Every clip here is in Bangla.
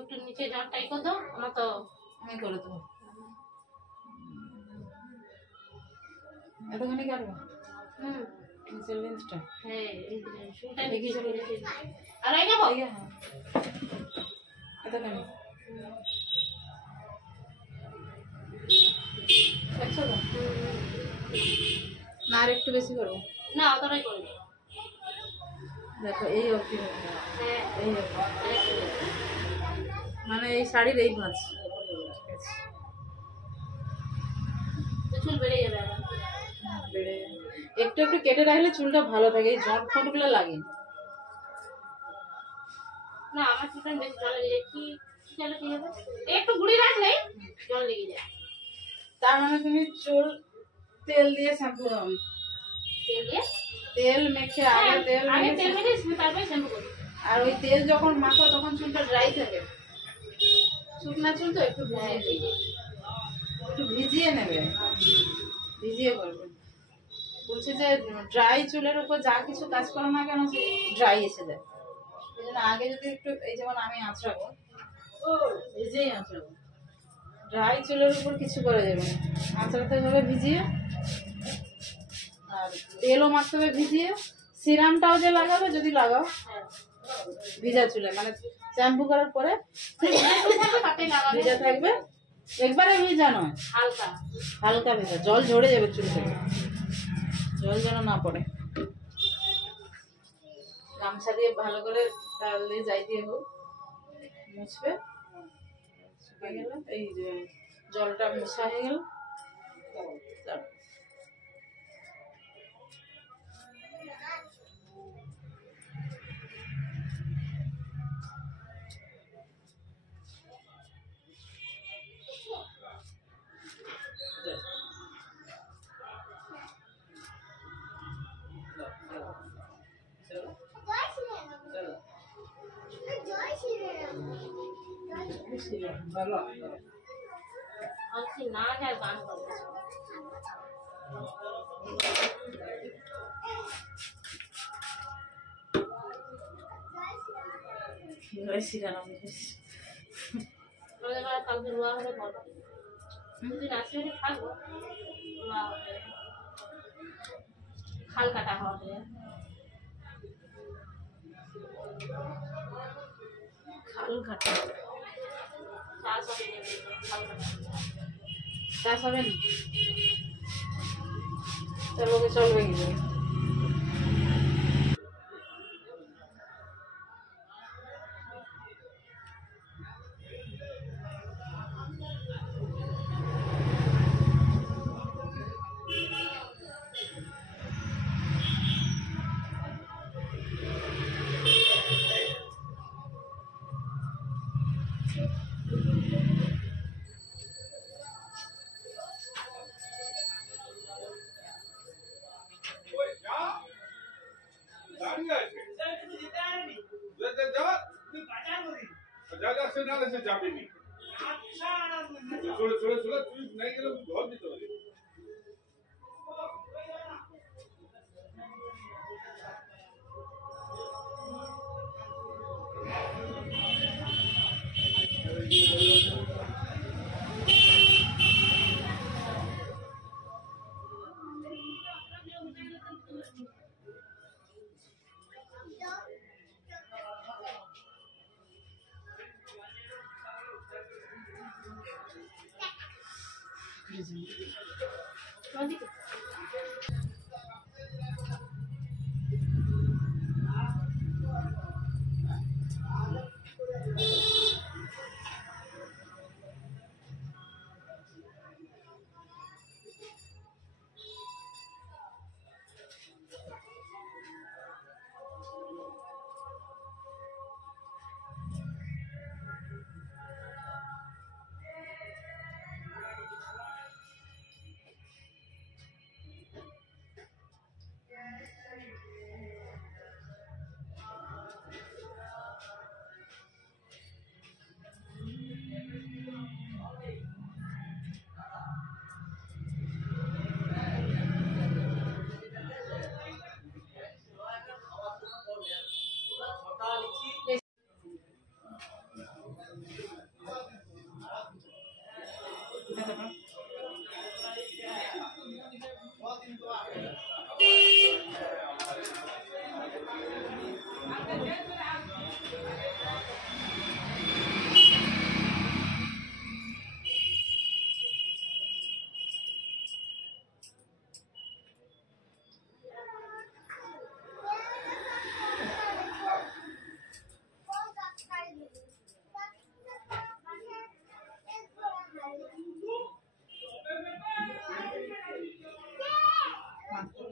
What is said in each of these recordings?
একটু নিচে জলটাই করে দাও, আমার তো আমি করে দেবো। এতখানি কাটবো? নিচের লেন্সটা? হ্যাঁ, শুনটা দেখি আর এই যাবো। হ্যাঁ, এতখানি একশো তো না, আর একটু বেশি করবো না, অতটাই করবো। দেখো এই অবধি, হ্যাঁ, এই মানে এই শাড়ির এই ভাঁজ। চুল বেড়ে যাবে আবার। বেড়ে একটু একটু কেটে রাখলে চুলটা ভালো থাকে, এই জট ফটগুলো লাগে না। আমার চুলটা বেশি জল লেগে যায়। কি জলে কি হবে? একটু গুঁড়ি রাখলে জল লেগে যায়। তার মানে তুমি চুল তেল দিয়ে শ্যাম্পু দাও? তেল দিয়ে, তেল মেখে আগে তেল মেখে তারপরে শ্যাম্পু করি। আর ওই তেল যখন মাখো তখন চুলটা ড্রাই থাকে, শুকনা চুল তো একটু ভিজিয়ে নেবে, ভিজিয়ে করবে। বলছে যে ড্রাই চুলের উপর যা কিছু কাজ করো না কেন সে ড্রাই এসে যায়। এই জন্য আগে যদি একটু, এই যেমন আমি আঁচড়াবো, ভিজিয়েই আঁচড়াবো, ড্রাই চুলের উপর কিছু করা যাবে না, আঁচড়াতে হবে ভিজিয়ে। আর তেলও মাখতে হবে ভিজিয়ে। সিরামটাও যে লাগাবে, যদি লাগাও ভিজা চুলে, মানে শ্যাম্পু করার পরে ভিজা থাকবে, একবারে ভিজা নয়, হালকা হালকা ভিজা, জল ঝরে যাবে চুল থেকে, জল যেন না পড়ে। গামছা দিয়ে ভালো করে টাল দিয়ে যাই দিয়ে হোক মুছবে, শুকিয়ে গেল, এই যে জলটা মোছা হয়ে গেল, ভালো না যায় গান করবে। কালকে রোয়া হলে বলো, দুদিন আসলে থাকবো, রোয়া হবে, খাল কাটা হবে। খাল কাটা চাষ হবে, খাল কাটা চাষ হবে না, তার লোকে চলবে কি করে?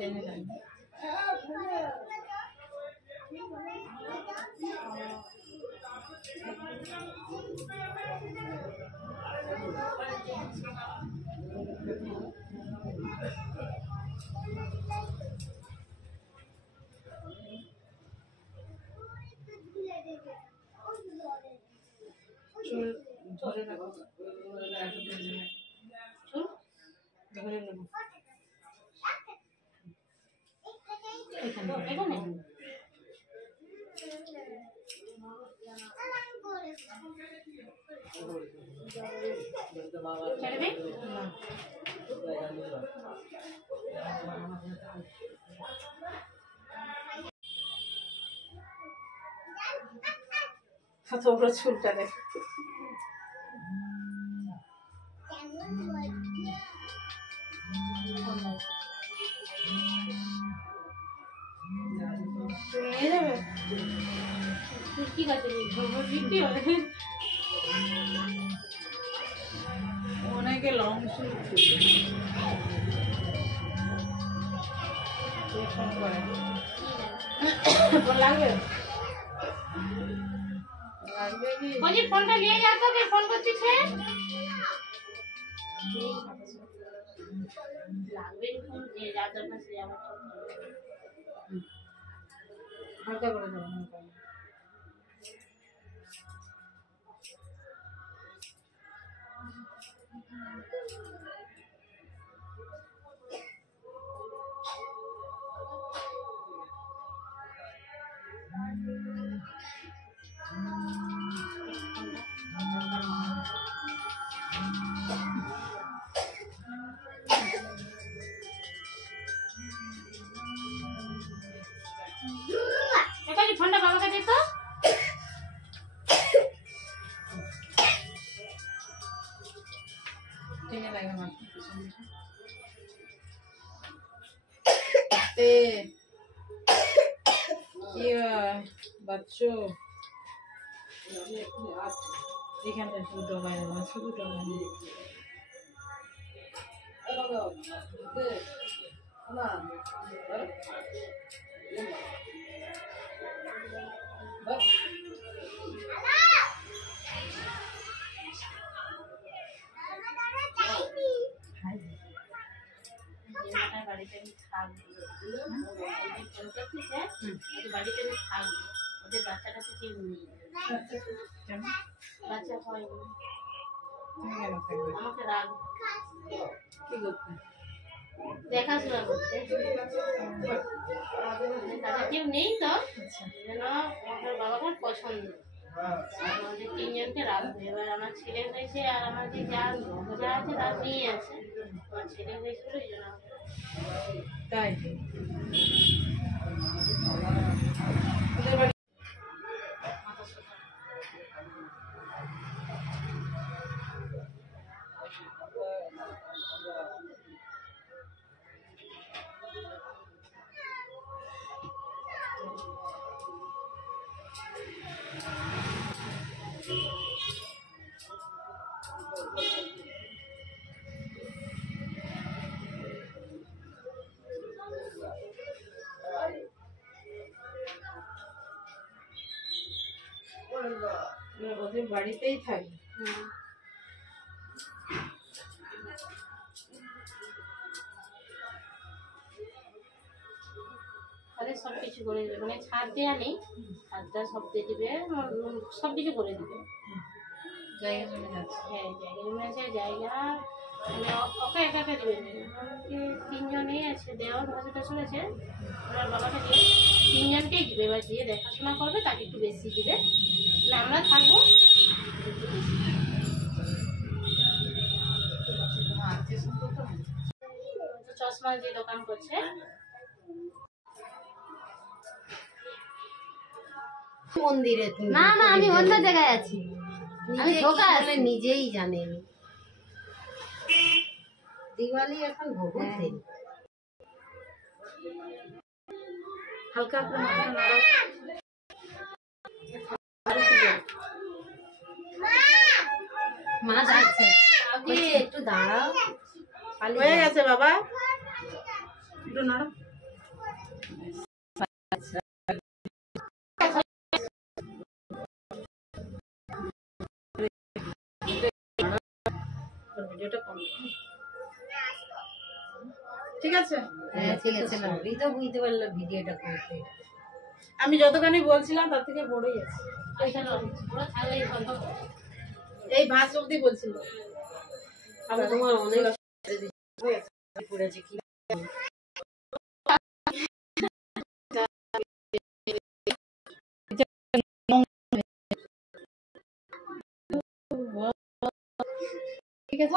টেনে দেন। চুল ধরে রাখো, চুল ধরে নেবো এখানে ছেড়ে দে। না। তোমরা চুলটা দেখ, চুল নিয়ে যাবে। ঠিক আছে বিক্রি হবে। অনেকে লং চুল ফোন করে লাগবে লাগবে কি বলছি ফোনটা নিয়ে যাও তো, কে ফোন করছিস সে? লাগবে ফোন, যে যা দরকার সে আমার হালকা করে দেবো, হালকা করে। এখানে ফোনটা বাবার কাছে তো। টেনে লাগবে মাত্র পিছনে। কি বাচ্চো এখানটা শুধু ডবাই দেবো, শুধু ডবাই দেবো। বাড়িতে আমি থাকবো, ফোন করছিস বাড়িতে আমি থাকবো, ওদের বাচ্চা কাছে কেউ নেই, কেন বাচ্চা হয় তুমি কেন থাকবে? আমাকে রাগ কি করতে? দেখাশোনা করতে, তাদের কেউ নেই তো, আচ্ছা যেন আমার বাবাকে পছন্দ, আমাদের তিনজনকে রাখবে। এবার আমার ছেলে হয়েছে আর আমার যে যা আছে তার মেয়ে আছে, আমার ছেলে হয়েছিল এই জন্য তাই ওদের বাড়ি ওদের বাড়িতেই থাকবে। তাদের সব কিছু করে দেবে, মানে ছাদ দেওয়া নেই, ছাদটা সব দিয়ে দেবে, সব কিছু করে দেবে। জায়গা জমে যাচ্ছে। হ্যাঁ জায়গা জমি আছে, জায়গা মানে ওকে একা একা দেবে না, আমাকে তিনজনেই আছে, দেওয়ার ভাষাটা শুনেছে ওনার বাবাকে দিয়ে তিনজনকেই দিবে, এবার দিয়ে দেখাশোনা করবে তাকে একটু বেশি দিবে, না আমরা থাকবো একটু বেশি। তোমার আত্মীয় সম্পর্ক নেই? তো চশমা যে দোকান করছে, মন্দিরে না না আমি অন্য জায়গায় আছি, আমি ঢোকা বলে নিজেই জানেন। দিওয়ালি এখন বহুত দিন। হালকা করে মাথা নাড়ো। মা যাচ্ছে, একটু দাঁড়াও। হয়ে গেছে বাবা, একটু নাড়ো। এখন। ঠিক আছে, হ্যাঁ ঠিক আছে না, ওই তো বুঝতে পারলো ভিডিওটা করতে। আমি যতখানি বলছিলাম তার থেকে বড়ই আছে। ওরা থাকলেই ভালো। এই ভাঁজ অব্দি বলছিল। আমি তোমার অনেক পড়েছে কি ঠিক আছে,